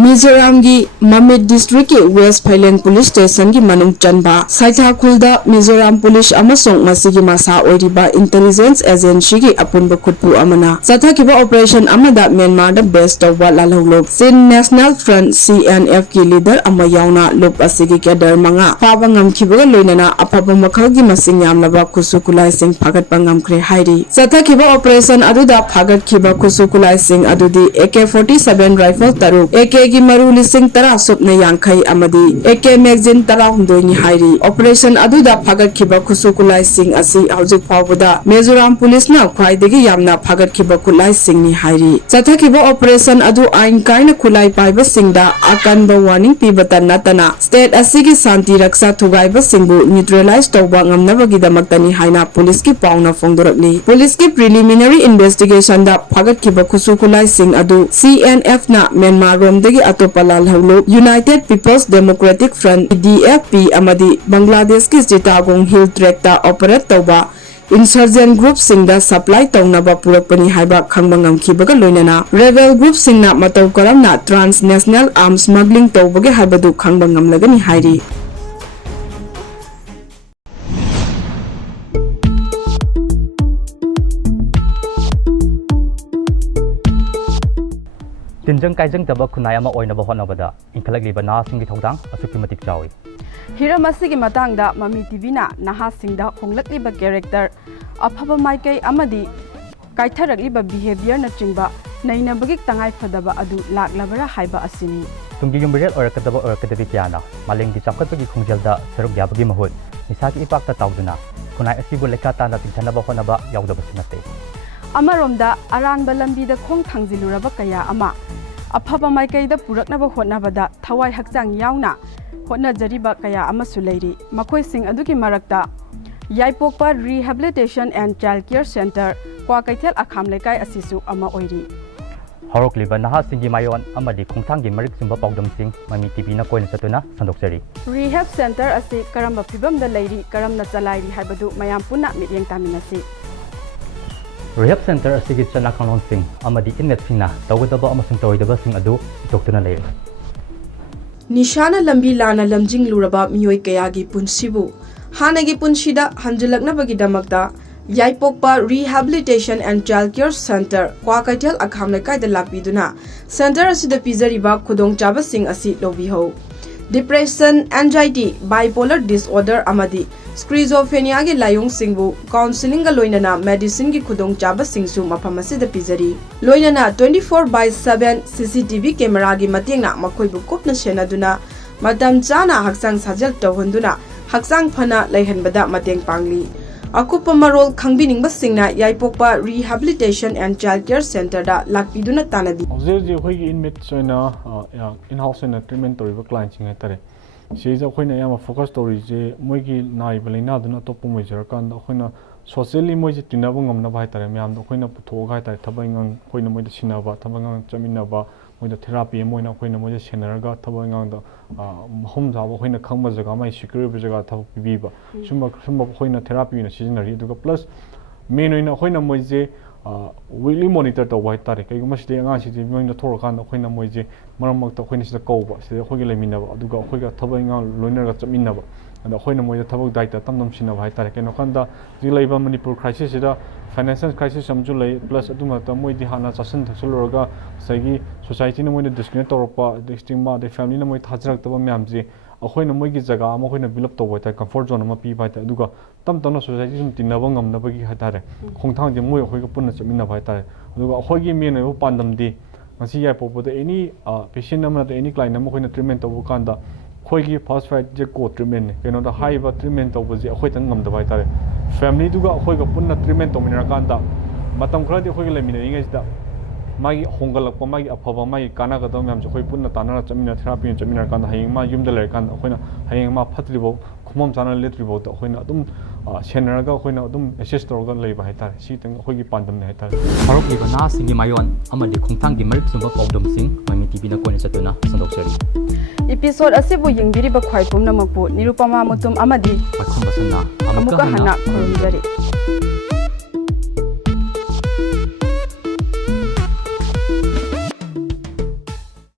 Mizoram gi MAMI district ki West Pailen police station gi manung chanba saitha khulda Mizoram police amasong masigi masa oiriba intelligence agency gi apunba khutpu amana satha kiba operation amada Myanmar da best Touba Lalhoulup Sin National Front CNF ki leader ama yauna lup asigi Cadre manga paba ngamkhibaga loinana apaba makhal gi masing yamlaba Khutlai Singh Fagatkhre hairi satha kiba operation aduda Fagatkhre Khutlai Singh adudi AK-47 rifle taruk AK gi maru lising tara sopna yangkhai amadi AK magazine tara humdoi hairi operation aduda Fagatkhre Khutlai Singh asi hojik phawda Mizoram police na khwaidagi yamna Fagatkhre Khutlai Singh ni hairi sathakiba operation adu ain kaina khulai paiba singda akanba warning pibata natana state asigi santi raksa thugaiba singbu neutralize tawba ngamnabagi damaktani haina police ki pauna phongdorakni police ki preliminary investigation da Fagatkhre Khutlai Singh adu CNF na Myanmar romdagi Touba Lalhoulup United People's Democratic Front DFP amadi Bangladesh ki Chittagong Hill Track ta operate tawba insurgent group singda supply tawnaba purakpani haiba khangba ngamkhibaga loinana rebel group singna matau karamna transnational arms smuggling tawbage haibadu khangba ngamlagani hairi Tinjang kaijang taba khunai ama oinaba honabada inkhalagli na singi thodang asuki matik chawi Hiramasi gi matangda MAMI TV na naha singda honglakli ba character aphaba maikai amadi kaitharagli ba behavior na chingba naina bagik tangai phadaba adu laklabara haiba asini tungi gumbrel orakadaba orakadabi piana malengdi chapkatagi khonjelda saruk yabagi mahut misaki ipakta tawduna khunai asibu lekata na tingthanaba honaba yaudaba sinate amaromda aranba lambida khong thangjiluraba kaya ama aphaba maikai da puraknaba hotnabada thawai hakchang yauna hotna jariba kaya amasu leiri makhoi sing aduki marakta yaipokpa rehabilitation and child care center kwa kaithel akham lekai asisu ama oiri horokliba naha singi mayon amadi khongthanggi marik sumba pawdam sing MAMI TV na koina satuna sandoksari rehab center asi karamba phibamda leiri karamna chalairi haibadu mayam punna miryeng taminasi Rehab Center asigi chana kanglon sing amadi inmate singna tawgadaba amasung tawoidaba sing adu doktuna leire Nishana lambi lana lamjing luraba miyoi kayagi punsibu hanagi punsida hanjilaknabagi damakta yaipokpa rehabilitation and child care center kwa kaitel akhamlekai da lakbiduna center asida pizariba khudong chaba sing asi lobiho depression anxiety bipolar disorder amadi schizophrenia gi layong singbu counseling ga loinana medicine gi khudong chaba singsu maphamasi da pizari loinana 24/7 CCTV camera gi matengna makhoibu kopna senaduna madam chana haksang sajal tawhunduna haksang phana leihanbada mateng pangli akupa marol khangbining basingna yaipokpa rehabilitation and child care center da lakpiduna tanadi je hoigi inmate soina in house na treatment toriba client singa tare seja khoina yama focus tori je moigi nai balina duna topu moijar kan khoina socially moiji tinaba ngamna bai tare myam do khoina putho ga tare thabangang khoina moida sinaba thabangang chaminaba moida therapy moina khoina moida senaraga thabangang da hom jaba khoina khangba jaga mai secure jaga thab biba sumba khoina therapy na seasonary duga plus main oina khoina moije weekly monitor to white tare kai guma side anga side moina thor kan khoina moije maramak to khoina sida kauba sida khogi leminaba aduga khoiga thabangang loiner ga chaminaba and khoina moida thabak daita tamdam sinaba hai tare keno kanda jilaiba Manipur crisis sida financial crisis samju lei plus aduma ta moidi hana chasan thaksulorga sagi society na moina discriminate toropa stigma de family na moi thajrak taba myamji akhoina moigi jaga ama khoina build up to boita comfort zone ma pi baita aduga tamtamna society sum tinaba ngamnabagi hatare khongthang je moi khoiga punna chamina bai tare aduga akhoigi main oi pandam di ngasi yai popoda any patient amna to any client am khoina treatment to kanda khoigi first fight je co treatment keno da high ba treatment to boji akhoi tan ngamda bai tare family duga khoiga punna treatment to minara kanda matam khradi khoigi lemina ingai da magi hongalakpa magi afaba magi kana ga dom yam khoi punna tanara chamina therapy chamina kan hayeng ma yumda le kan khoina hayeng ma phatribo khumam chana letribo to khoina adum senaraga khoina adum assess torga leiba haitare si tang khoigi pandam ne haitare horokli na singi mayon amadi khongthanggi marik sumba pawdam sing MAMI TV na koina satuna sandoksari episode asibu yingbiri ba khwaipum namakpu nirupama mutum amadi pakhamba sanna amuka hana khurumjari